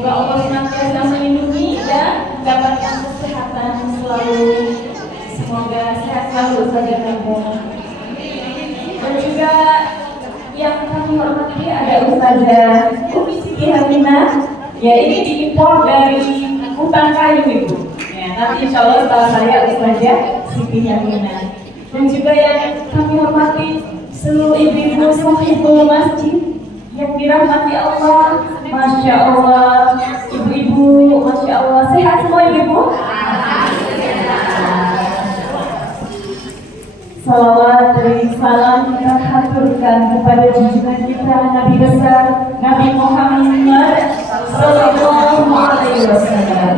Semoga Allah senantiasa melindungi dan mendapatkan kesehatan selalu. Semoga sehat selalu saja Ibu. Dan juga yang kami hormati ada Ustazah Umi Siti Haminah. Ya, ini diimpor dari hutan kayu Ibu. Ya, nanti insya Allah setelah saya Ustazah Siti Haminah. Dan juga yang kami hormati seluruh ibu-ibu sahibul masjid yang dirahmati Allah. Masya Allah, ibu-ibu, Masya Allah, sehat semua ibu? Salawat dan salam kita haturkan kepada junjungan kita Nabi besar Nabi Muhammad Sallallahu Alaihi Wasallam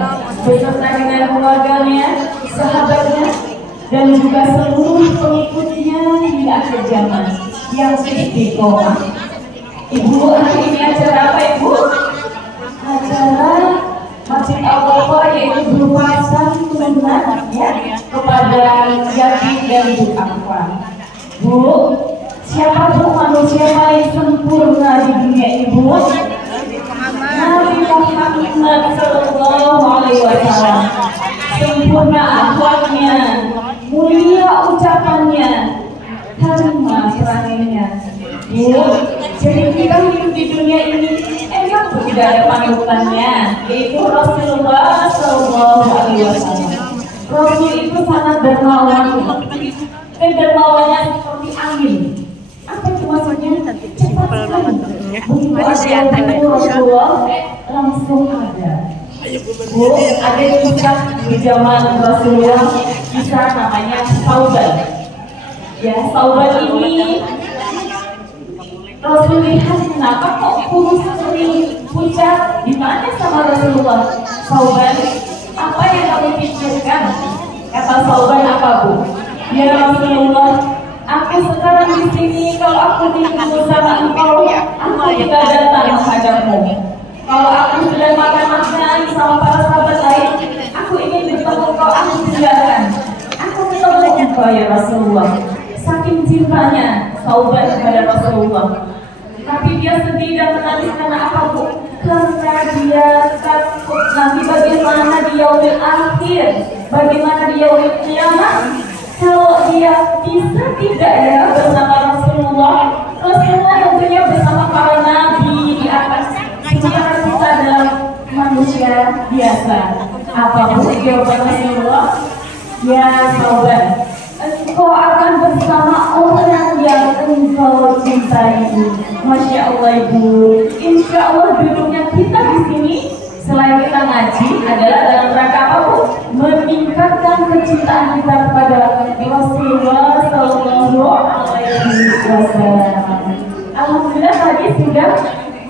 beserta dengan keluarganya, sahabatnya, dan juga seluruh pengikutnya di akhir zaman yang istiqomah. Ibu, hari ini acara apa Ibu? Acara Masjid Al-Wafa, yaitu berupa santunan ya kepada yatim dan duafa. Bu, siapa tuh manusia paling sempurna di dunia ini Bu? Nabi Muhammad Sallallahu Alaihi Wasallam. Sempurna akhlaknya, mulia ucapannya, karimah perannya. Bu, jadi kita hidup di dunia ini emang tidak ada panutannya, yaitu Rasulullah Sallallahu Alaihi Wasallam. Rasul itu sangat dermawan, dan dermawannya seperti angin. Apa itu maksudnya? Cepat sekali. Begitu Rasulullah langsung ada. Bu, ada kisah di zaman Rasulullah, kisah namanya Sauban. Ya, Sauban ini Rasul lihat kenapa kok kurus sering pucat, ditanya sama Rasulullah, Sauban, apa yang kamu pikirkan? Kata Sauban, apa Bu? Ya Rasulullah, aku sekarang di sini, kalau aku ditunggu sama engkau, aku tidak datang menghadapmu. Kalau aku sedang makan-makan sama para sahabat lain, aku ingin bertemu engkau, aku tinggalkan. Aku ketemu engkau ya Rasulullah. Saking cintanya Sauban kepada Rasulullah. Tapi dia sedih dan menangis karena apa Bu? Karena dia takut nanti bagaimana di yaumil akhir, bagaimana di yaumil qiyamah, kalau dia bisa tidak ya bersama Rasulullah. Rasulullah tentunya bersama para nabi di atas, sementara kita adalah manusia biasa. Apa Bu jawaban Rasulullah? Ya Sauban, engkau akan bersama orang yang engkau cintai. Masya Allah Ibu, insya Allah duduknya kita di sini selain kita ngaji adalah dalam rangka apa Bu? Meningkatkan kecintaan kita kepada Rasulullah Sallallahu Alaihi Wasallam. Alhamdulillah tadi sudah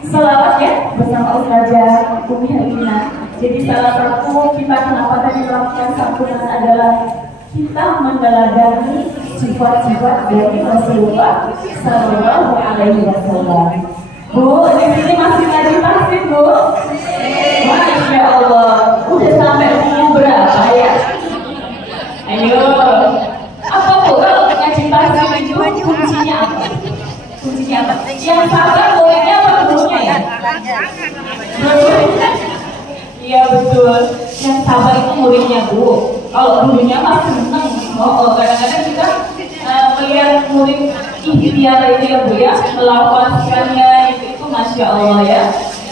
selawat ya bersama Ustazah Umi Haminah. Jadi salah satu kita kenapa tadi melakukan santunan adalah kita meneladani sifat-sifat dari Rasulullah Sallallahu Alaihi Wasallam. Bu, di sini masih ngaji tafsir Bu? Masya Allah, udah sampai umur berapa ya? Ayo, apa Bu kalau ngaji tafsir itu kuncinya apa? Kuncinya apa? Yang sabar bolehnya apa gurunya ya? Iya betul, yang sabar itu muridnya Bu. Kalau gurunya mah seneng. Kadang-kadang kita melihat murid ikhtiar itu ya Bu ya, melakukannya itu Masya Allah ya.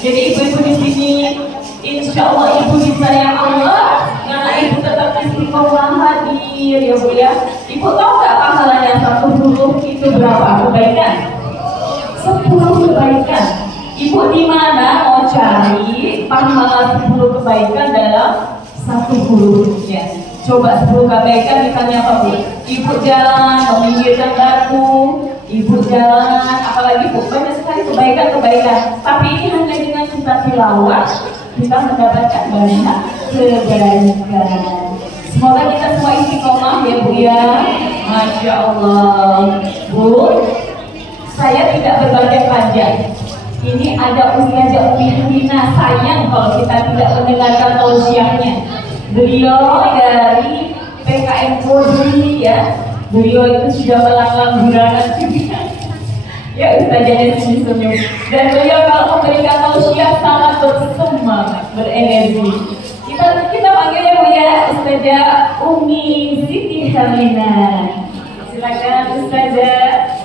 Jadi ibu-ibu di sini, insya Allah ibu disayang Allah karena ibu tetap istiqomah hadir ya Bu ya. Ibu tahu nggak pahalanya 10 itu berapa kebaikan? 10 kebaikan. Ibu di mana mau cari pahala 10 kebaikan dalam 1 hurufnya? Coba 10 kebaikan misalnya apa Bu? Ibu jalan meminggirkan batu, ibu jalan, apalagi Bu, banyak sekali kebaikan-kebaikan. Tapi ini hanya dengan kita tilawah, kita mendapatkan banyak kebaikan. Semoga kita semua istiqomah ya Bu ya. Masya Allah. Bu, saya tidak berbagai panjang. Ini ada Ustazah Umi Haminah, sayang kalau kita tidak mendengarkan tausiahnya. Beliau dari PKN Polri ya, beliau itu sudah melanglang buana ya Ustazahnya senyum. Dan beliau kalau memberikan tausiah sangat bersemangat. Dewi. Kita panggil ya Bu ya, Ustazah Umi Siti Hamina. Silakan Ustazah.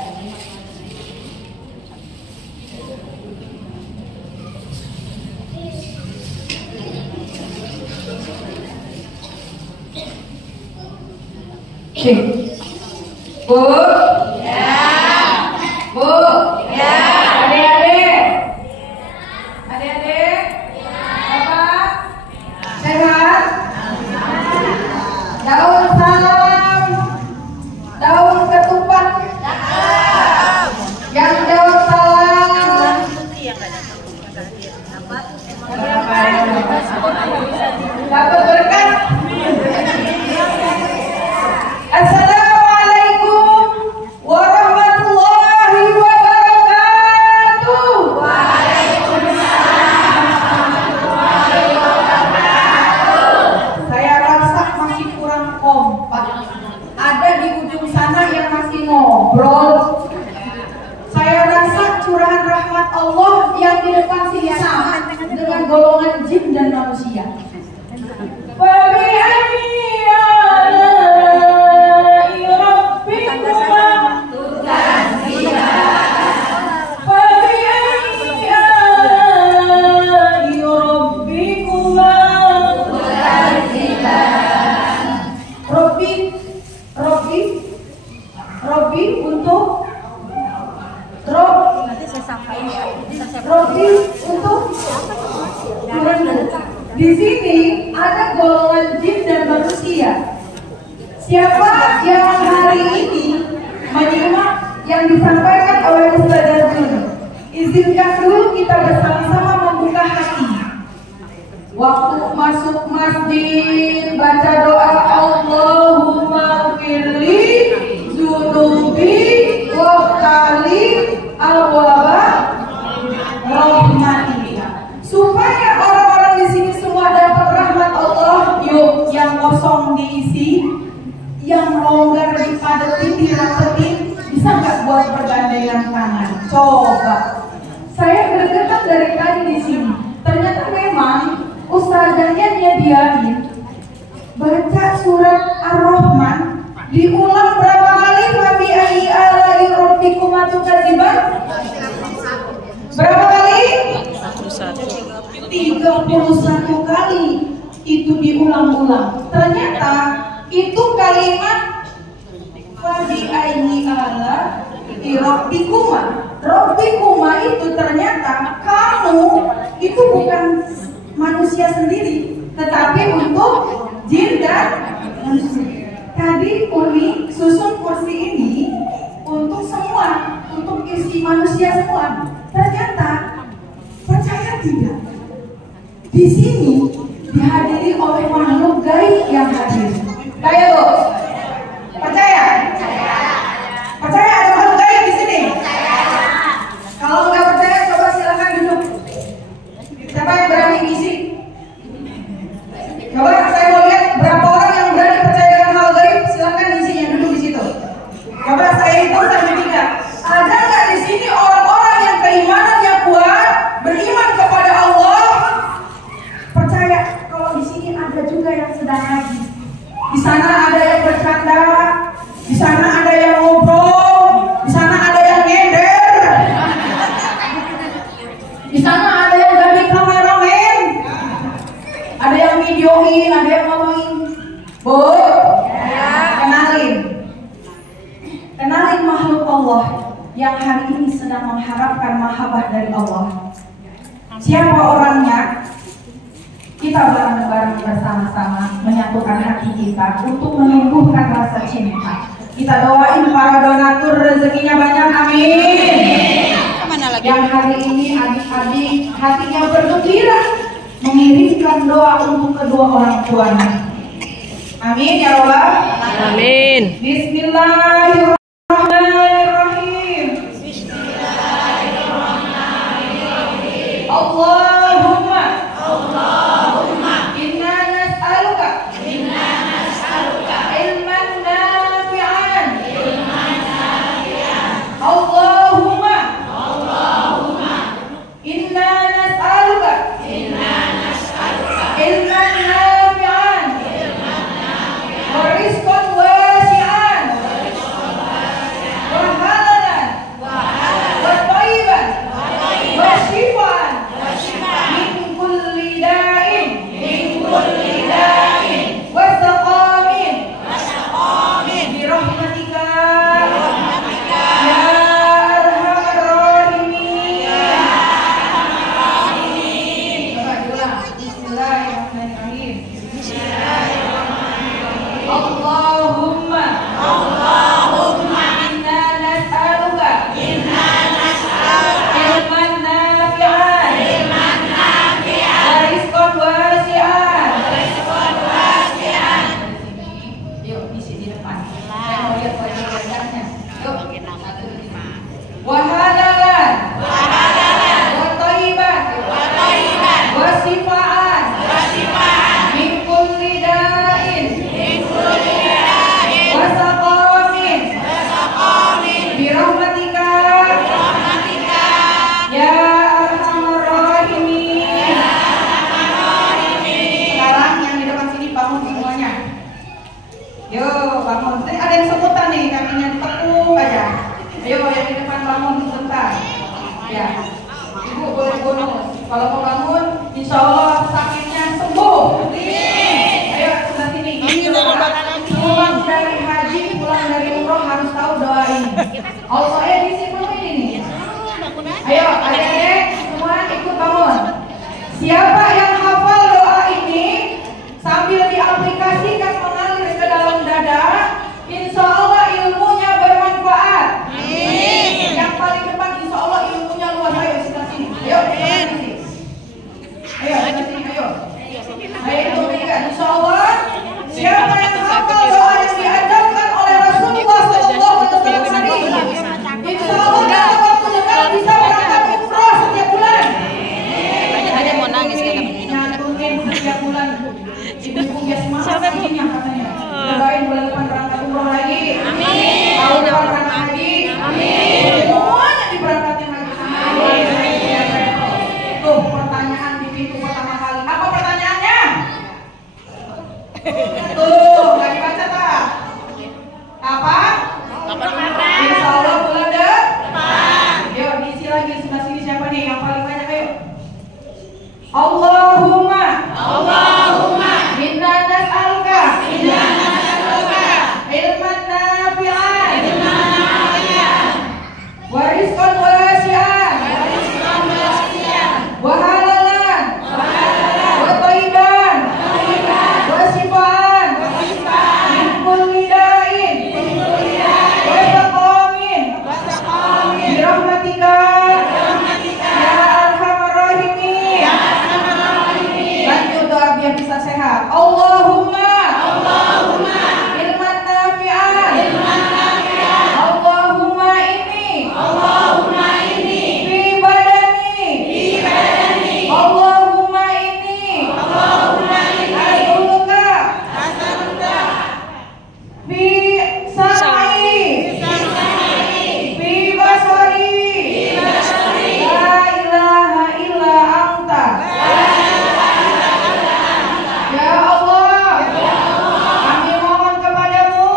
Bu, ya. Bu, ya. Adik-adik, adik-adik, Bapak, sehat. Daun salam, daun ketupat, yang daun salam. Dapat berkat. Assalamualaikum warahmatullahi wabarakatuh. Waalaikumsalam warahmatullahi wabarakatuh. Saya rasa masih kurang kompak. Ada di ujung sana yang masih ngobrol. Saya rasa curahan rahmat Allah yang di depan sini sama dengan golongan jin dan manusia. Di sini ada golongan jin dan manusia. Siapa yang hari ini menyimak yang disampaikan oleh Ustazah Jun? Izinkan dulu kita bersama-sama membuka hati. Waktu masuk masjid baca doa Allahumma firli zunubi waftali al-waba rahmatika, supaya orang-orang di sini semua dapat rahmat Allah. Yuk, yang kosong diisi, yang longgar dipadetin, dirapetin. Bisa nggak buat pergandengan tangan? Coba. Saya bergerak dari tadi di sini. Ternyata memang ustazahnya nyediain baca surat Ar-Rahman diulang berapa kali? Fabi ayyi ala'i rabbikuma tukadziban? Berapa kali? 31 kali itu diulang-ulang. Ternyata itu kalimat Fabi ayyi ala'i rabbikuma. Rabbikuma itu ternyata kamu itu bukan manusia sendiri, tetapi untuk jin dan manusia. Tadi Umi susun kursi ini untuk semua, untuk isi manusia semua. Ternyata percaya tidak, di sini dihadiri oleh makhluk gaib yang hadir. Kayak lo, percaya? Percaya ada makhluk gaib di sini? Kalau nggak percaya, coba silakan duduk. Siapa yang berani ngisi? Coba saya mau lihat berapa orang yang berani percaya dengan hal gaib. Silakan ngisinya, duduk di situ. Coba saya hitung sampai 3. Ada nggak di sini orang-orang yang keimanannya kuat, beriman kepada Allah? Percaya kalau di sini ada juga yang sedang ngaji. Di sana ada yang bercanda, di sana ada yang ngobrol, di sana ada yang nyender, di sana ada yang ganti kameramen, ada yang videoin, ada yang ngomongin. Bu, kenalin makhluk Allah yang hari ini sedang mengharapkan mahabbah dari Allah. Siapa orangnya? Kita bareng-bareng bersama-sama menyatukan hati kita untuk menumbuhkan rasa cinta. Kita doain para donatur rezekinya banyak, amin. Yang hari ini adik-adik hatinya bergembira mengirimkan doa untuk kedua orang tuanya. Amin ya Allah. Amin. Bismillahirrahmanirrahim. Allahumma inna nas'aluka ilman nafi'an. Allahumma inna nas'aluka Insya Allah sakitnya sembuh. Ayo sebelah sini. Pulang dari haji, pulang dari umroh harus tahu doa ini. Allah edisi belum ini nih. Ayo adik-adik semua ikut bangun. Siapa yang hafal doa ini sambil diaplikasikan mengalir ke dalam dada, insya Allah ilmunya bermanfaat. Yang paling depan insya Allah ilmunya luas. Ayo sebelah sini. Ayo sebelah sini. Ayo sebelah sini. Ayo. Ayo itu berikan. Insya Allah siapa yang hafal doa yang diajarkan oleh Rasulullah SAW hari ini, insya Allah dalam waktu dekat bisa berangkat umroh setiap bulan. Banyak mau nangis karena Nyantumin setiap bulan. Ibu ya semangat hajinya katanya. Doain bulan depan berangkat umroh lagi. Amin. Tahun depan berangkat haji. Amin. Semuanya diberangkatin lagi. Amin. Tuh pertanyaan di pintu pertama kali. Apa pertanyaannya? Tuh, nggak dibaca tak? Kapan? Insya Allah bulan depan. Yuk diisi lagi sebelah sini siapa nih yang paling banyak? Ayo. Allahumma inna nas'aluka ilman nafi'an wa rizqan wasi'an wa halalan wa thayyiban wa shifaan min kulli da'in wa saqamin bi rahmatika ya arhamar rahimin. Lanjut doa biar bisa sehat. Allahumma ilman nafi'an Allahumma ini fi badani Allahumma ini as'aluka fi sam'i fi basari la ilaha illa anta. Ya Allah, kami mohon kepadamu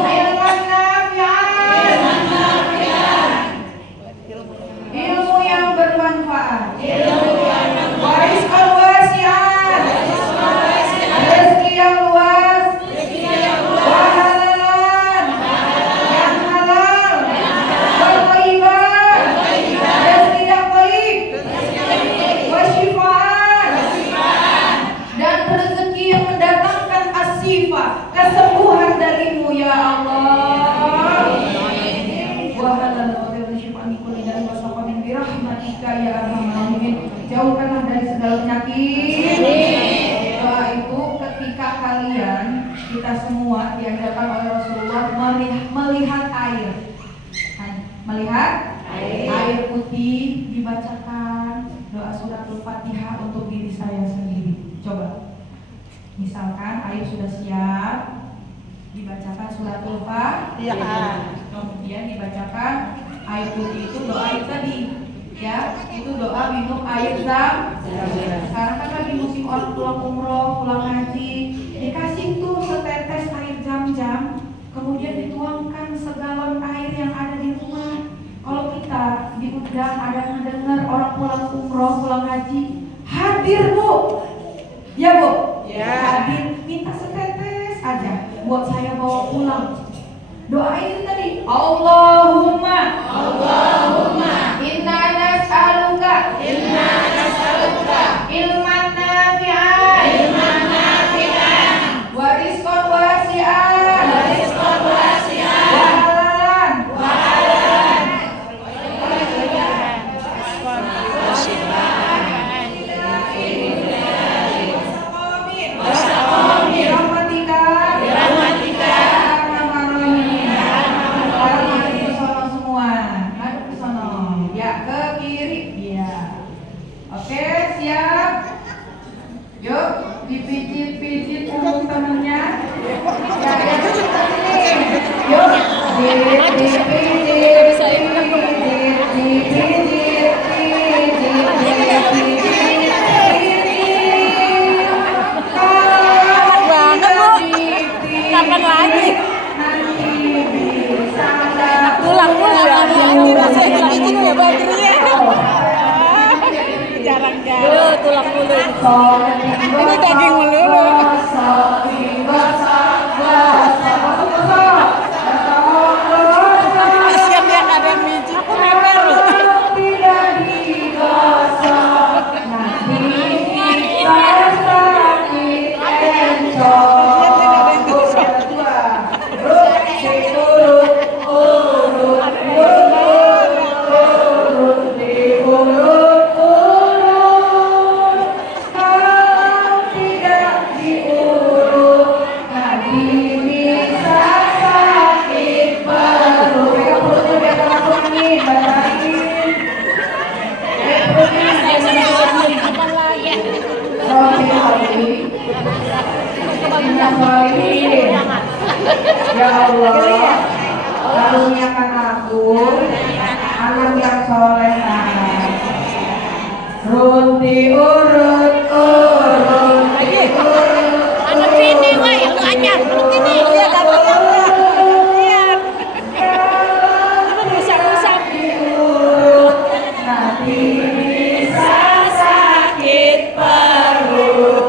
ilman nafi'an, ilmu yang bermanfaat, wa rizqan wasi'an, rezeki yang luas, wa halalan, yang halal, wa thayyiban, rezeki yang baik, wa shifaan, dan rezeki yang mendatangkan as-shifa, kesembuhan darimu ya Allah. Wa halal wa shifaan kulli dan wa saqamin bi rahmatika ya arhamar rahimin. Jauhkanlah dari segala penyakit. Doa itu ketika kalian, kita semua diajarkan oleh Rasulullah melihat air. Melihat air putih dibacakan doa suratul Fatihah untuk diri saya sendiri. Coba. Misalkan air sudah siap, dibacakan suratul Fatihah. Kemudian dibacakan air putih itu doa itu tadi. Ya, itu doa minum air zam. Sekarang kan lagi musim orang pulang umroh, pulang haji, dikasih tuh setetes air zam-zam, kemudian dituangkan segalon air yang ada di rumah. Kalau kita diundang ada mendengar orang pulang umroh, pulang haji, hadir Bu. Ya Bu? Ya. Hadir, minta setetes aja buat saya bawa pulang. Doa ini tadi, Allahumma inna nas'aluka ilman nafi'an wa rizqan wasi'an wa halalan Dipijit-pijit punggung temennya. Yuk, Kapan lagi? Pulang lagi. Rasanya ya baterainya. Jarang. Ini daging melulu. Kasihan dia nggak ada yang mijit. Aku meper loh. Ya Allah, karuniakan aku anak yang soleh. Runti urut urut Anak sini, wah itu aja. Anak sini. Lihat apa lihat. Rusak-rusak. nanti bisa sakit perut.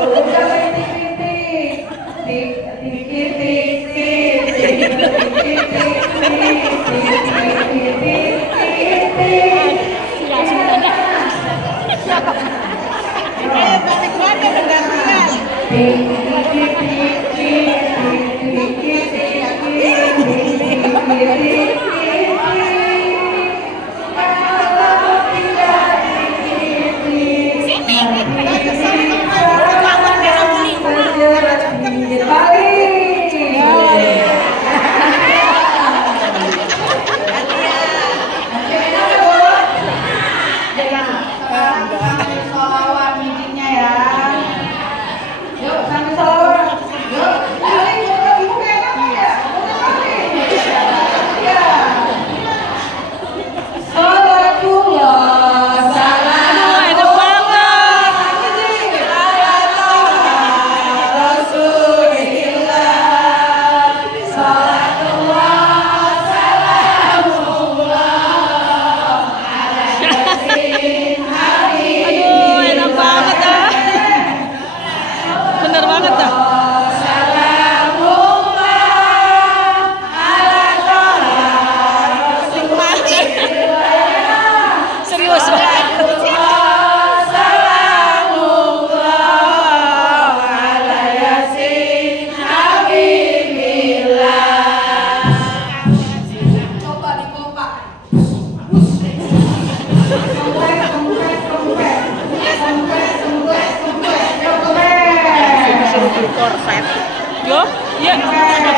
Yo, iya. Jangan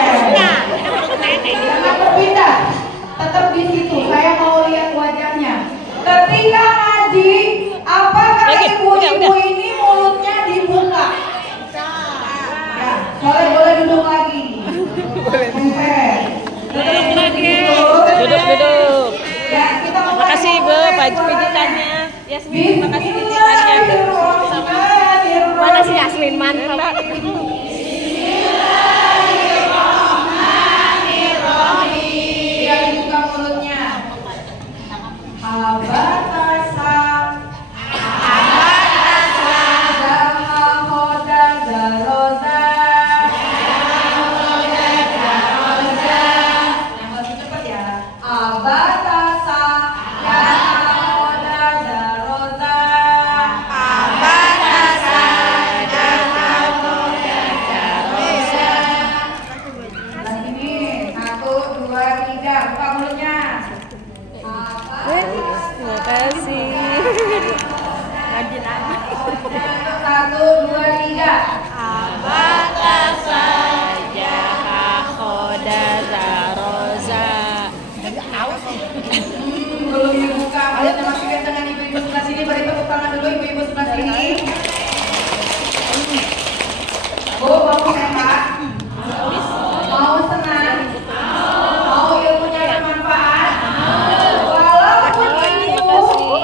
berpindah, tetap di situ. Saya mau lihat wajahnya. Ketika ngaji, apakah ibu-ibu ini mulutnya dibuka? Ya, boleh duduk lagi. Duduk. Ya, kita mulai. Makasih Bu, baju pijitannya. Yasmin, makasih pijitannya. Mana si Yasmin, mantap. Makasih. Rajin amat. 1, 2, 3. Abata saja hakhoda zaroza. Belum dibuka. Ayo termasukkan dengan ibu-ibu sebelah sini. Beri tepuk tangan dulu ibu-ibu sebelah sini. Bu, mau sehat? Mau senang? Mau ilmunya bermanfaat?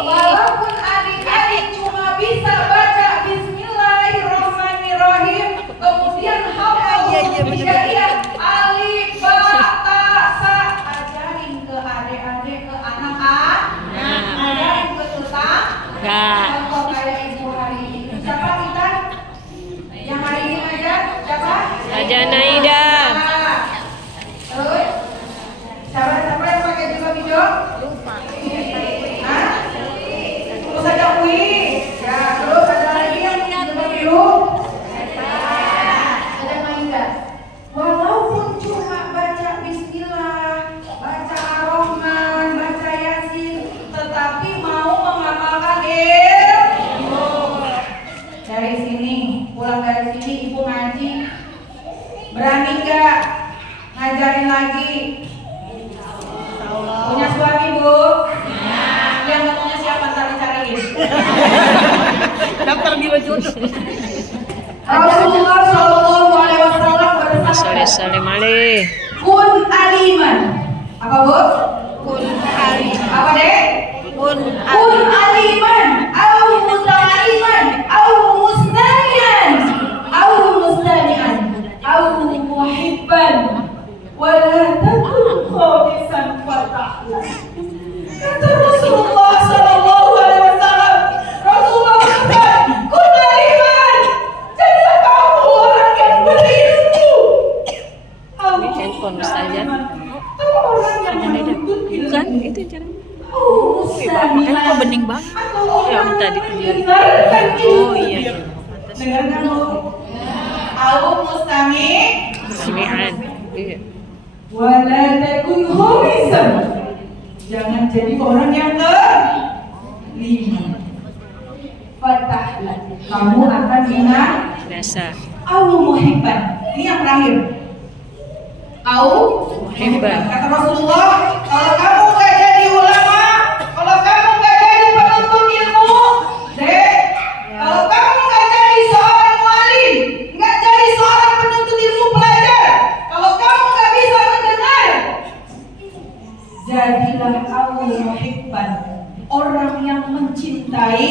Walaupun adik-adik cuma bisa baca Bismillahirrahmanirrahim, kemudian hafal dari sini, pulang dari sini ibu ngaji, berani nggak ngajarin lagi? Punya suami bu? Yang nggak punya siapa ntar dicariin. Daftar biro jodoh. Rasulullah Shallallahu Alaihi Wasallam bersabda, kun aliman. Apa bu? Kun aliman. Apa deh? Kun aliman, au muta'aliman, au mustami'an, au mustami'an, au muhibban, wala takun khamisan fatahlah. Kata Rasulullah Shallallahu Alaihi Wasallam, Rasulullah berkata, kun aliman, jadilah kamu orang yang berilmu. Ini handphone saja. Kamu orang yang menuntut ilmu. Bukan, itu cara. Mustami'an. Kan kok bening banget. Yang tadi tuh dia. Dengarkan Oh ilmu. iya. Dengarkan lu. Au mustami. Semian. Iya. Wala takun khamisan. Jangan jadi orang yang kelima. Fatahlah. Kamu akan ingat. Biasa. Au muhibban. Ini yang terakhir. Au Muhibban. Kata Rasulullah, kalau kamu nggak jadi ulama, kalau kamu nggak jadi penuntut ilmu, kalau kamu nggak jadi seorang wali, nggak jadi seorang penuntut ilmu pelajar, kalau kamu nggak bisa mendengar, jadilah kamu muhibban, orang yang mencintai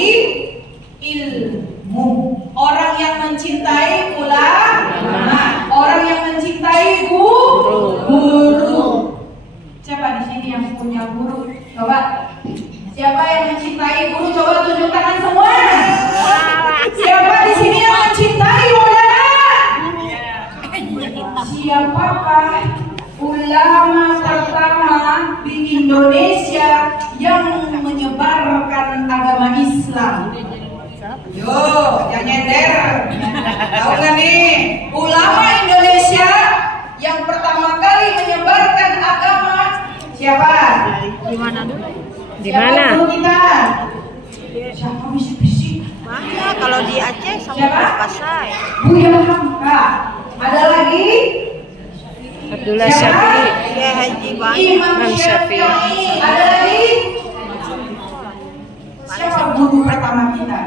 ilmu, orang yang mencintai ulama, orang yang mencintai guru. Siapa di sini yang punya guru? Coba. Siapa yang mencintai guru? Coba tunjuk tangan semua. Siapa di sini yang mencintai ulama? Siapakah ulama pertama di Indonesia yang menyebarkan agama Islam? Yo, jangan nyender. Tahu nggak nih? Ulama Indonesia yang pertama kali menyebarkan agama siapa? Di mana dulu? Di Siapa mana? guru kita? Siapa bisik-bisik? Mana? Kalau di Aceh sama Siapa? Pasai. Buya Hamka. Ada lagi? Abdullah Siapa? Syafi'i. Ya Haji Imam Imam Syafi'i. Syafi'i. Ada lagi? Siapa guru pertama kita?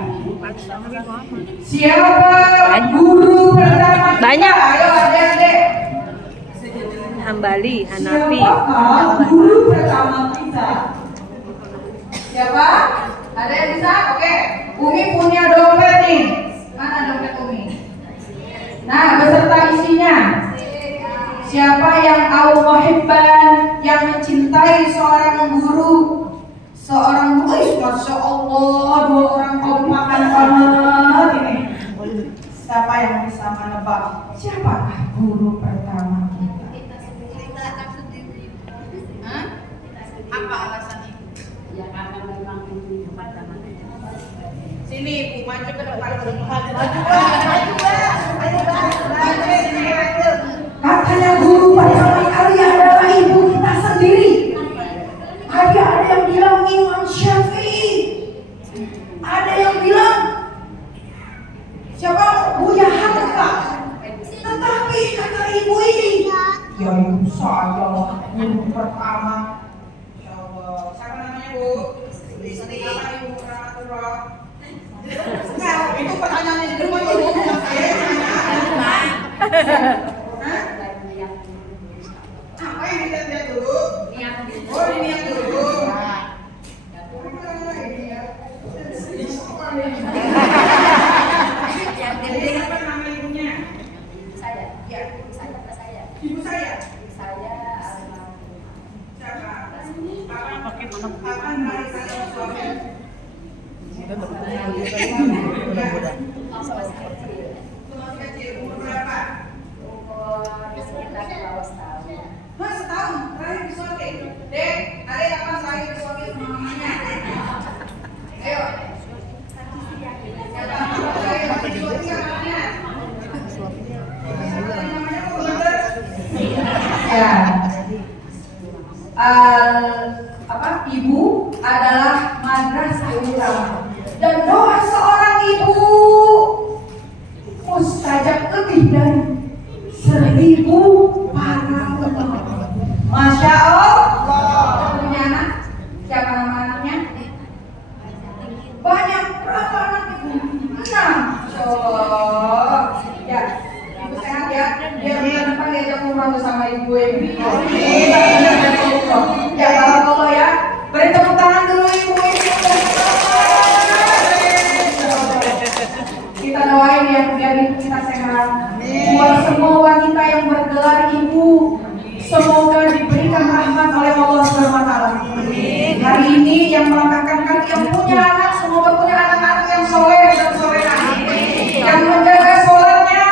Siapa guru pertama kita? Banyak. Ayo adik-adik. Hambali, Hanafi. Siapakah guru pertama kita? Siapa? Ada yang bisa? Oke. Umi punya dompet nih. Mana dompet Umi? Nah, beserta isinya. Siapa yang au muhibban, yang mencintai seorang guru? Seorang guru, Masya Allah, dua orang kompakan banget ini. Siapa yang bisa menebak? Siapakah guru pertama kita? Hah? Apa alasannya? Ya karena memang pertama. Sini Ibu, maju ke depan. Maju sini. Katanya guru pertama kali adalah ibu kita sendiri. Ada yang bilang Imam Syafi'i. Ada yang bilang siapa? Buya Hamka. Tetapi kata ibu ini, ya ibu saya guru pertama. Insya Allah. Siapa namanya Bu? Istri Ibu Rahmatullah. Nah, itu pertanyaannya di rumah ibu, bukan saya yang nanya. Apa yang dilihat dulu? Oh, dilihat dulu. Jadi apa nama ibunya? Saya. Ya. Ibu saya. Siapa? Kapan hari saya suami? Masih kecil. Umur berapa? Mas, setahun terakhir disuapin. Dek, ada yang kapan terakhir disuapin sama mamanya? Ayo. Siapa yang disuapin sama mamanya? Namanya apa, Bener? Ya. Ibu adalah madrasah ulama. Dan doa seorang ibu ibu Ebi. Ya barakallah ya. Beri tepuk tangan dulu ibu Ebi. Kita doain ya biar ibu kita sehat. Buat semua wanita yang bergelar ibu, semoga diberikan rahmat oleh Allah SWT. Hari ini yang melangkahkan kaki, yang punya anak, semoga punya anak-anak yang soleh dan solehah, yang menjaga sholatnya,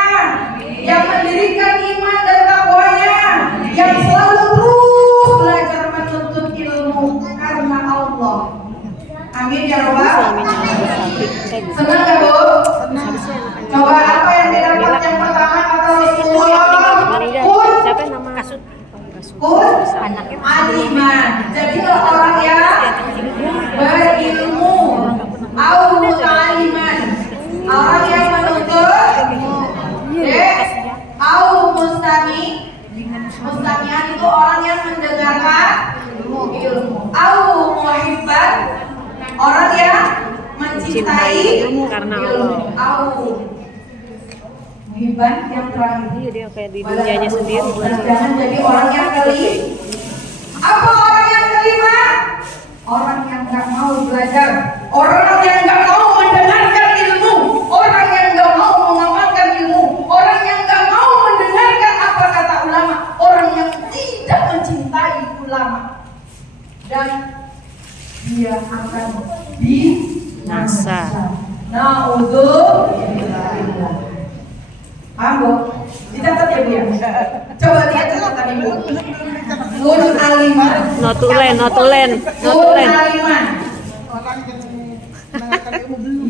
yang mendirikan iman dan takwanya, yang selalu terus belajar menuntut ilmu karena Allah. Amin ya Rabbal. Senang gak Bu? Coba apa yang didapat yang pertama kata Rasulullah? Kun aliman. Jadilah orang yang berilmu. Au muta'aliman. Orang yang menuntut. Au mustami. Mustamian itu orang yang mendengarkan ilmu. Au muhibban. Orang yang mencintai ilmu karena Allah. Au muhibban yang terakhir. Iya, dia kayak di dunianya sendiri. Jangan jadi orang yang kelima. Apa orang yang kelima? Orang yang nggak mau belajar, orang yang nggak mau mendengarkan ilmu, orang yang nggak mau mengamalkan ilmu, orang yang nggak mau mendengarkan apa kata ulama, orang yang tidak mencintai ulama, dan dia akan binasa. Na'udzubillah. Paham Bu? Dicatat ya Bu ya? Coba lihat catatan Ibu. Kun aliman. Notulen. Kun aliman.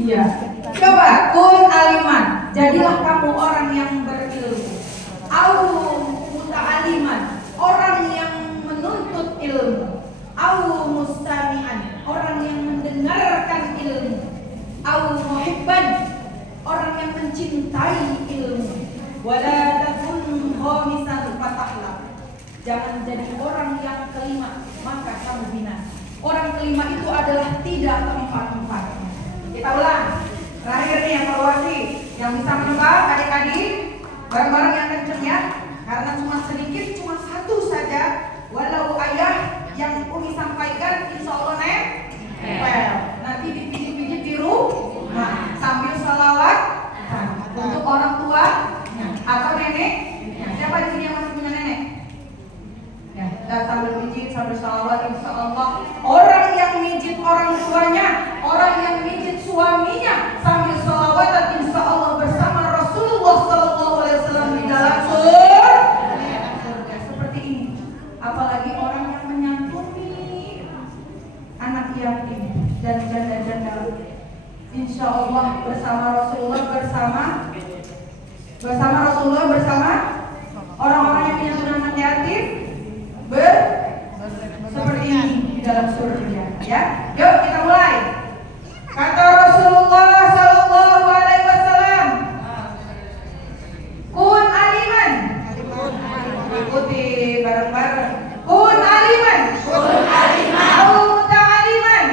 Iya. Coba kun aliman. Jadilah kamu orang yang berilmu. Au muta'aliman. Orang yang menuntut ilmu. Au mustami'an. Orang yang mendengarkan ilmu. Au muhibban. Orang yang mencintai ilmu. Wala takun khamisan fatahlah. Jangan jadi orang yang kelima, maka kamu binasa. Orang kelima itu adalah tidak tempat-tempat. Kita ulang. Terakhir nih evaluasi. Yang bisa menebak adik-adik, bareng-bareng yang kenceng ya. Karena cuma sedikit, cuma satu saja. Walau ayah yang Umi sampaikan, insya Allah nempel. Nanti dipijit-pijit di rumah sambil salawat untuk orang tua atau nenek. Siapa di sini yang masih punya nenek? Ya, dan sambil pijit, sambil salawat, insya Allah. Orang yang mijit orang tuanya, orang yang mijit suaminya sambil salawat, insya Allah bersama Rasulullah SAW di dalam surga. Seperti ini. Apalagi orang yang menyantuni anak yatim dan janda-janda. Insya Allah bersama Rasulullah, bersama orang-orang yang menyantuni anak yatim seperti ini di dalam surga. Ya, yuk kita mulai. Kata Rasulullah Sallallahu Alaihi Wasallam, kun aliman. Ikuti bareng-bareng. Kun aliman. Au muta'aliman.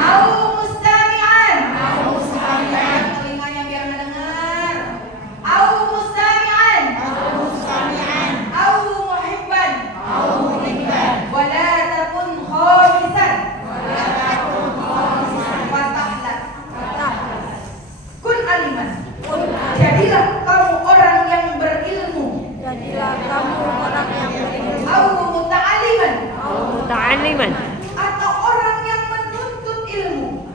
Au mustami'an. Telinganya biar mendengar. Au mustami'an. Au muhibban. Wala takun khamisan. Fatahlah. Kun aliman. Jadilah kamu orang yang berilmu. Au muta'aliman. Atau orang yang menuntut ilmu.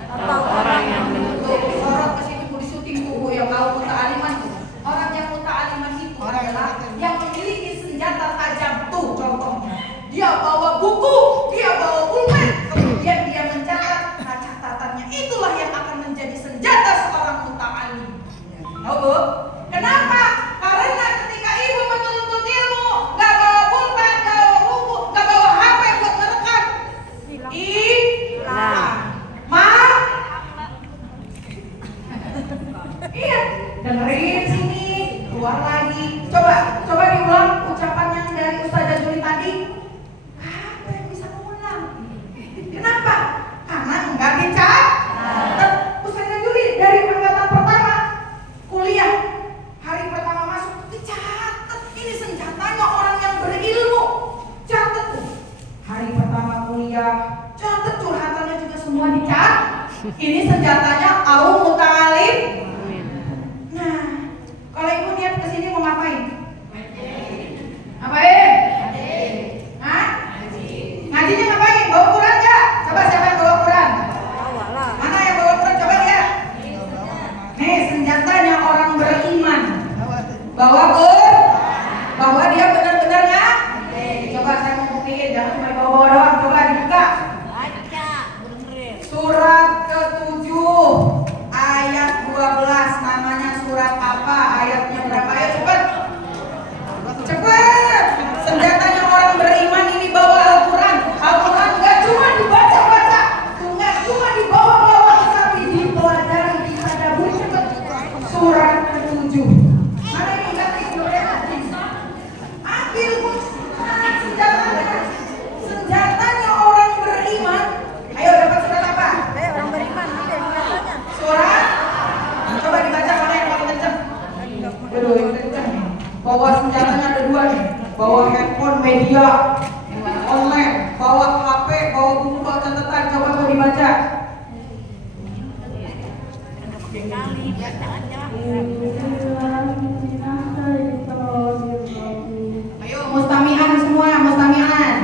Sorot ke situ di syuting buku yang au muta'aliman. Orang yang muta'aliman itu adalah yang memiliki senjata tajam. Tuh contohnya. Dia bawa buku, dia bawa pulpen, kemudian dia mencatat. Nah, catatannya itulah yang akan menjadi senjata seorang muta'alim. Tahu Bu? Kenapa? Karena ketika ibu menuntut ilmu, gak bawa pulpen, gak bawa buku, gak bawa HP buat merekam, hilang. Iya, dengerin sini, keluar lagi. Coba diulang ucapan yang dari Ustazah Juli tadi. Apa yang bisa mengulang? Kenapa? Karena enggak dicatat. Ustazah Juli dari angkatan pertama kuliah, hari pertama masuk dicatat. Ini senjatanya orang Ini senjatanya au muta'alif. Nah, kalau ibu niat kesini mau ngapain? Ngapain? Hah? Ngajinya ngapain? Bawa Quran nggak? Coba siapa yang bawa Quran? Mana yang bawa Quran? Coba lihat. Nih senjatanya orang beriman. Bahwa dia benar-benar nggak? Coba saya mau buktiin, jangan cuma bawa-bawa doang. Coba dibuka. Surat ke-7 ayat 12, namanya surat apa? Ayatnya berapa? Ayo cepat. Cepat. Senjatanya orang beriman ini bawa Al-Quran. Al-Quran nggak cuma dibaca-baca, nggak cuma dibawa-bawa, tapi dipelajari, ditadaburi. Cepat. Surat ke-7. Mana ini ngerti? Ambil senjatanya orang beriman. Ayo dapat surat apa? Orang beriman, senjatanya. Surat. Coba dibaca mana yang paling kenceng? Aduh, yang kenceng. Bawa senjatanya ada 2 nih. Bawa handphone, media online, bawa HP, bawa buku, bawa catatan. Coba mau dibaca. Ayo mustami'an semua, mustami'an.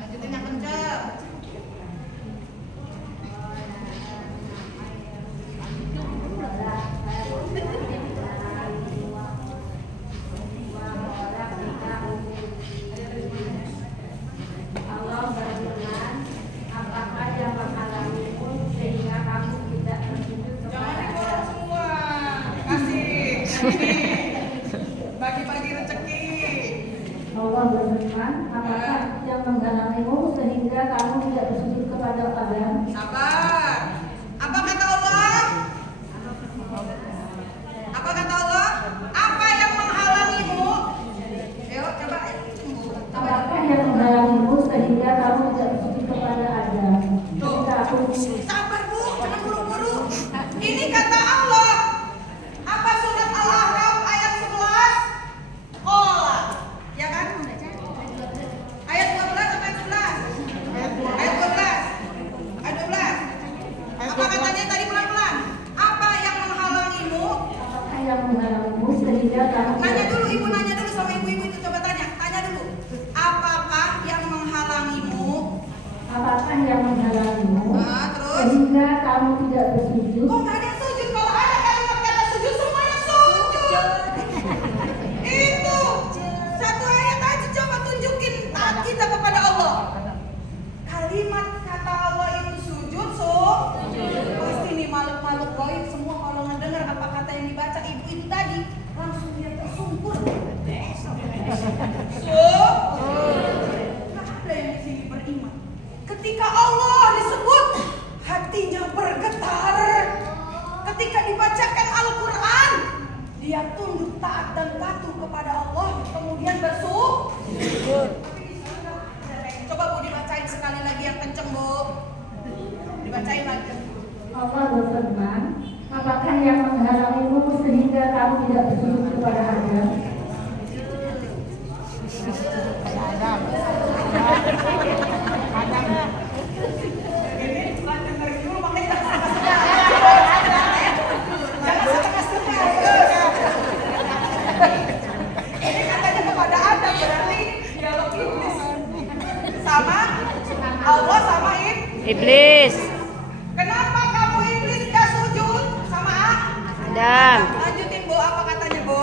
Lanjutin yang kenceng. Allah berfirman, apakah yang menghalangimu sehingga kamu tidak bersujud Jangan kepada diborong semua. Kasih. Ini. Bagi-bagi rezeki. Allah berfirman, apakah yang menghalangimu sehingga kamu tidak bersujud kepada Adam? Sabar. Apa kata Allah? Apa kata Allah? Apa yang menghalangimu? Ayo coba. Apakah yang menghalangimu sehingga kamu tidak bersujud kepada Adam? Tuh. Ketika aku Sabar Bu, jangan buru-buru. Ini kata Allah. Apa surat Al-Ahqaf ayat 11? Qala. Ya kan? Ayat 12 sampai 11. Ayat 12. Ayat 12. Apa katanya tadi pelan-pelan? Apa yang menghalangimu? apakah yang menghalangimu sehingga kamu Nanya dulu, ibu nanya dulu sama ibu-ibu itu, coba tanya. Tanya dulu. Apakah yang menghalangimu? apakah yang menghalangimu Nah, terus? sehingga kamu tidak bersujud? Kok nggak ada yang sujud? Kalau ada kalimat kata sujud, semuanya sujud. Itu satu ayat aja, coba tunjukin taat kita kepada Allah. Kalimat kata Allah itu sujud, pasti nih makhluk-makhluk gaib semua kalau ngedengar apa kata yang dibaca ibu itu tadi, langsung dia tersungkur. Nggak ada yang di sini beriman. Ketika Allah disebut, hatinya bergetar. Ketika dibacakan Al-Quran, dia tunduk taat dan patuh kepada Allah, kemudian bersujud. Coba Bu dibacain sekali lagi yang kenceng Bu. Dibacain lagi. Allah berfirman, apakah yang menghalangimu sehingga kamu tidak bersujud kepada Adam? Ini lanjut dari dulu makanya jangan setengah-setengah. Jangan setengah-setengah. Ini katanya kepada Adam, berarti dialog iblis sama Allah sama Iblis. Kenapa kamu iblis gak sujud sama Adam. Lanjutin Bu, apa katanya Bu?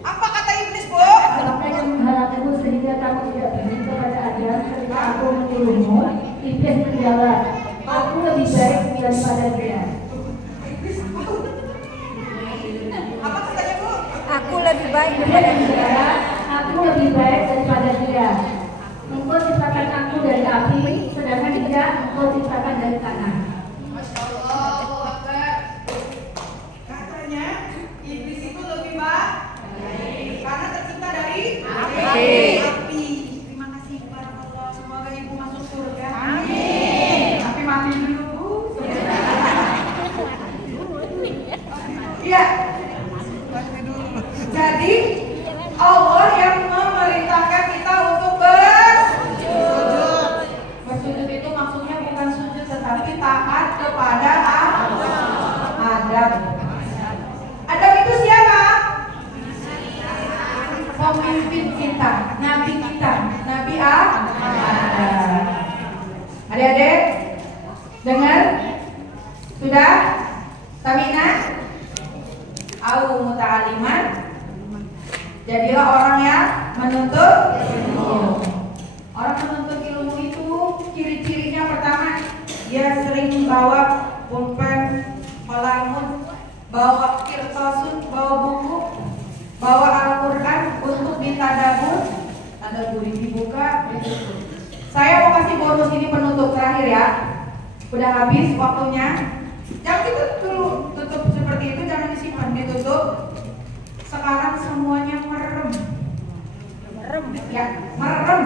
Apa kata iblis Bu? Apakah yang menghalangimu sehingga kamu tidak bersujud kepada Adam ketika aku menyuruhmu? Iblis menjawab, aku lebih baik daripada dia. Apa katanya Bu? Aku lebih baik Dia daripada dia. berkata, aku lebih baik daripada dia. Engkau ciptakan aku dari api, sedangkan dia engkau ciptakan dari tanah. Masya Allah, katanya iblis itu lebih baik karena Dengar? Sudah? Stamina? Au muta'aliman. Jadilah orang yang menuntut ilmu. Orang menuntut ilmu itu ciri-cirinya pertama, dia sering bawa pulpen, kalamun, bawa kirtasun, bawa buku, bawa Al-Quran untuk ditadabur. Tadabur dibuka, ditutup. Saya mau kasih bonus ini penutup terakhir ya. Udah habis waktunya. Jangan ditutup dulu, tutup seperti itu, jangan disimpan, ditutup. Sekarang semuanya merem. Ya, merem.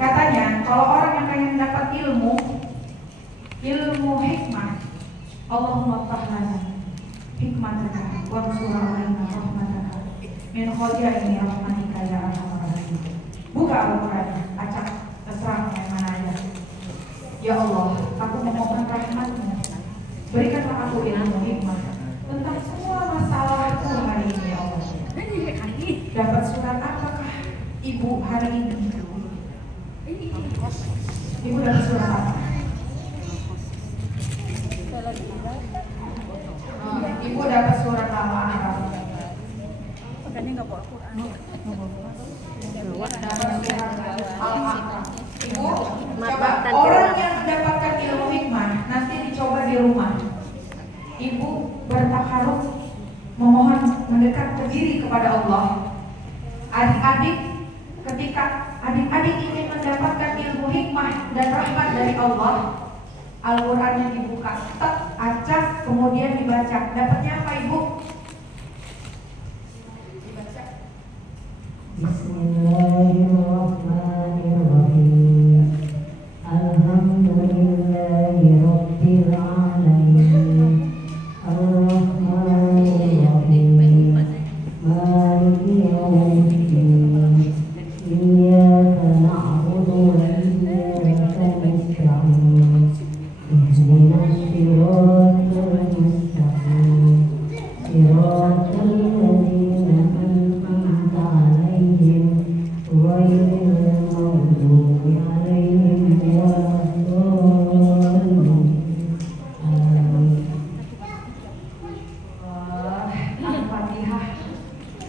Katanya kalau orang yang pengen dapat ilmu hikmah, Allahumma fahlana hikmataka wa sura'alaina rahmataka min khajaini rahmatika ya arhamar rahimin. Buka Al-Quran, acak, terserah yang mana aja. Ya Allah, aku memohon rahmat-Mu. Berikanlah aku ilmu hikmah tentang semua masalahku hari ini ya Allah. Dapat surat apakah Ibu hari ini? Ibu dapat surat apa? Ibu dapat surat Al-A'raf. Dapat surat Al-A'raf. Ibu, coba orang yang mendapatkan ilmu hikmah nanti dicoba di rumah. Ibu bertakaruf memohon mendekat berdiri kepada Allah. Adik-adik, ketika adik-adik ingin mendapatkan ilmu hikmah dan rahmat dari Allah, Al-Qurannya dibuka, tek, acak, kemudian dibaca. Dapatnya apa Ibu? Dibaca. Bismillahirrahmanirrahim. Alhamdulillahi rabbil alamin. Ar-Rahmanir-Rahim. Maliki yaumiddin. Iyyaka na'budu wa iyyaka nasta'in. Ihdinas siratal mustaqim. Siratal ladzina an'amta 'alaihim ghairil maghdubi 'alaihim waladdallin. Amin. Al-Fatihah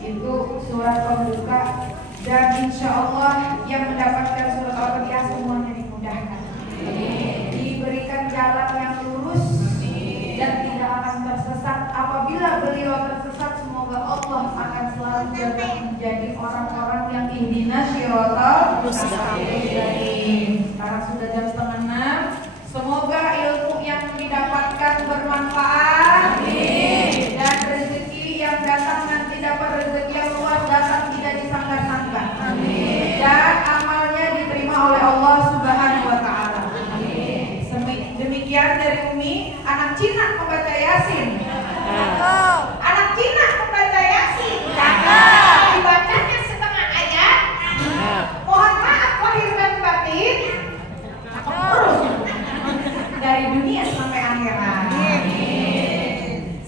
itu surat pembuka, dan insya Allah yang mendapatkan surat Al-Fatihah semuanya dimudahkan, diberikan jalan yang lurus dan tidak akan tersesat. Apabila beliau tersesat, semoga Allah akan selalu jaga menjadi orang-orang yang ihdinas siratal mustaqim. Sekarang sudah jam 5:30. Semoga ilmu yang didapatkan bermanfaat. Amin. Dan rezeki yang datang nanti dapat rezeki yang luas, datang tidak disangka-sangka. Amin. Dan amalnya diterima oleh Allah Subhanahu wa taala. Amin. Demikian dari Umi, anak Cina membaca Yasin. Anak Cina membaca Yasin. Dibacanya setengah ayat. Mohon maaf lahir dan batin. Terus dari dunia sampai akhirat.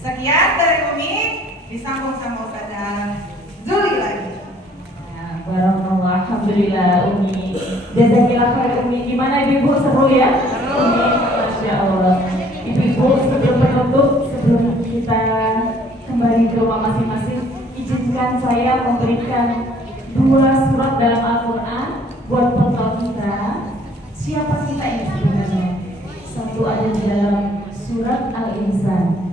Sekian dari Umi, disambung sama Ustazah Zuli lagi. Barakallah, alhamdulillah Umi. Jazakillah khair Umi. Gimana Ibu, seru ya? Umi, Masya Allah. Ibu-ibu, sebelum penutup, sebelum kita kembali ke rumah masing-masing, izinkan saya memberikan 2 surat dalam Al-Quran buat bekal kita. Siapa kita ini sebenarnya? Satu ada di dalam surat Al-Insan.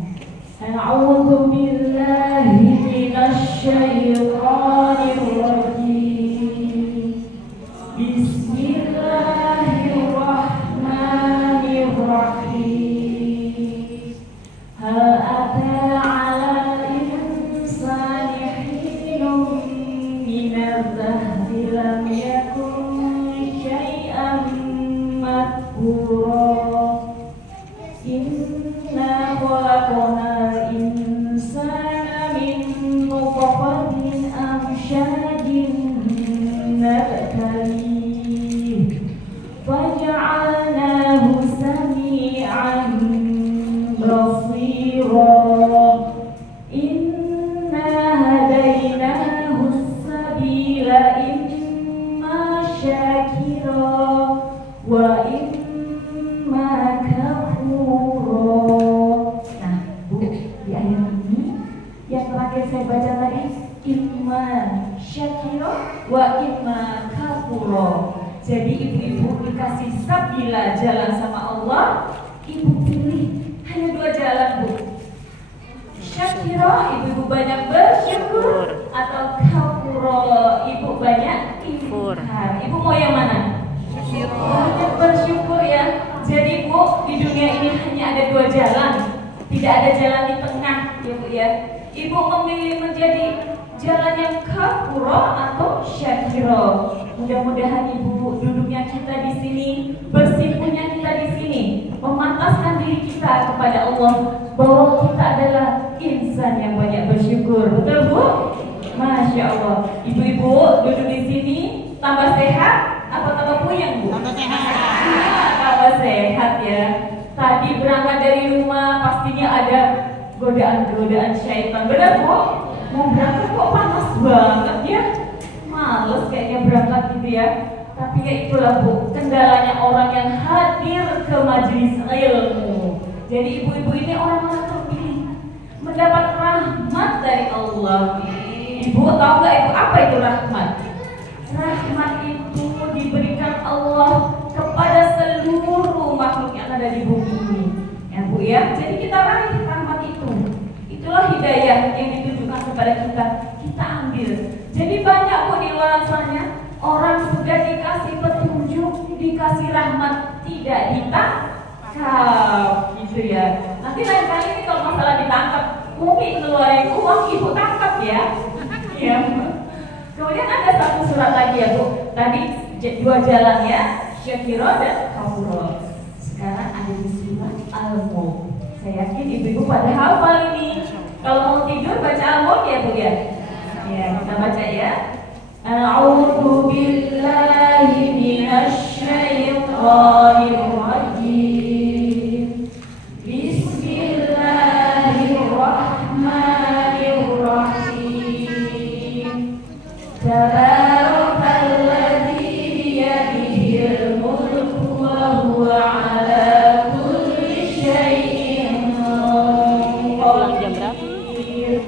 A'udzu billahi minasyaitonir rajim. Bismillahirrahmanirrahim. Hal ata 'alal insani hinun minadh dhahri lam yakun syai'an madhkura. Inna khalaqnal insana min nutfatin amsyajin nabtalih faja'alnahu sami'an basira. Inna hadainahu as-sabila imma syakira wa imma kafura. terakhir saya baca tadi, imma syakiro wa imma kafuro. Jadi ibu-ibu dikasih sabila jalan sama Allah, ibu pilih hanya 2 jalan, Bu. Syakiro, ibu-ibu banyak bersyukur, atau kafuro, ibu banyak ingkar. Ibu mau yang mana? Banyak bersyukur ya. Jadi Bu, di dunia ini hanya ada 2 jalan, tidak ada jalan di tengah ya Bu ya. Ibu memilih menjadi jalan yang kafuro atau syakiro. Mudah-mudahan ibu duduknya kita di sini, bersikunya kita di sini, memantaskan diri kita kepada Allah bahwa kita adalah insan yang banyak bersyukur. Betul Bu? Masya Allah. Ibu-ibu duduk di sini tambah sehat atau tambah puyeng Bu? Tambah sehat. Tambah sehat ya. Tadi berangkat dari rumah pastinya ada godaan-godaan syaitan. Benar Bu? Mau berangkat kok panas banget ya? Males kayaknya berangkat gitu ya. Tapi ya itulah Bu, kendalanya orang yang hadir ke majelis ilmu. Jadi ibu-ibu ini orang-orang terpilih, mendapat rahmat dari Allah. Ibu tahu nggak Ibu apa itu rahmat? Rahmat itu diberikan Allah kepada seluruh makhluk yang ada di bumi ini. Ya Bu ya, jadi kita raih rahmat itu. Itulah hidayah yang ditujukan kepada kita. Kita ambil. Jadi banyak Bu di luar sana orang sudah dikasih petunjuk, dikasih rahmat, tidak ditangkap gitu ya. Nanti lain kali ini kalau masalah ditangkap, mungkin keluarin uang ibu tangkap ya. Ya. Kemudian ada satu surat lagi ya Bu. Tadi 2 jalan ya, syakiro dan kafuro. Sekarang ada di surat Al-Mulk. Saya yakin ibu-ibu pada hafal ini. Kalau mau tidur baca Al-Mulk ya Bu ya. Ya, kita baca ya. A'udzu billahi minasy syaithanir rajim. Bismillahirrahmanirrahim. Tabarakalladzi biyadihil mulku wa huwa 'ala kulli syai'in qadir.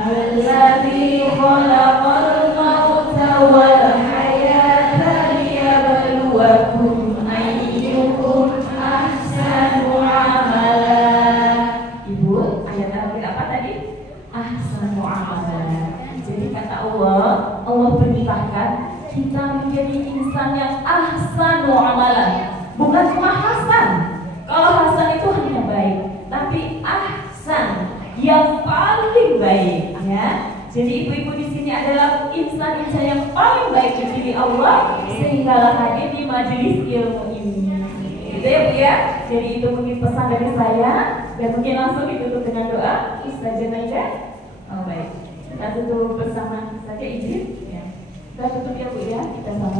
Alladzi khalaqal mauta wal hayata liyabluwakum ayyukum ahsanu amala. Ibu, ayat terakhir apa tadi? Ahsanu amala. Jadi kata Allah perintahkan kita menjadi insan yang ahsanu amala. Bukan cuma hasan. Kalau hasan itu hanya baik, tapi ahsan yang paling baik ya. Jadi ibu-ibu di sini adalah insan-insan yang paling baik di sisi Allah, sehinggalah hadir di majelis ilmu ini. Gitu ya Bu ya. Jadi itu mungkin pesan dari saya, dan mungkin langsung ditutup dengan doa. Ustazah Naida. Oh baik. Kita tutup bersama saja izin ya. Kita tutup ya Bu ya. Kita sama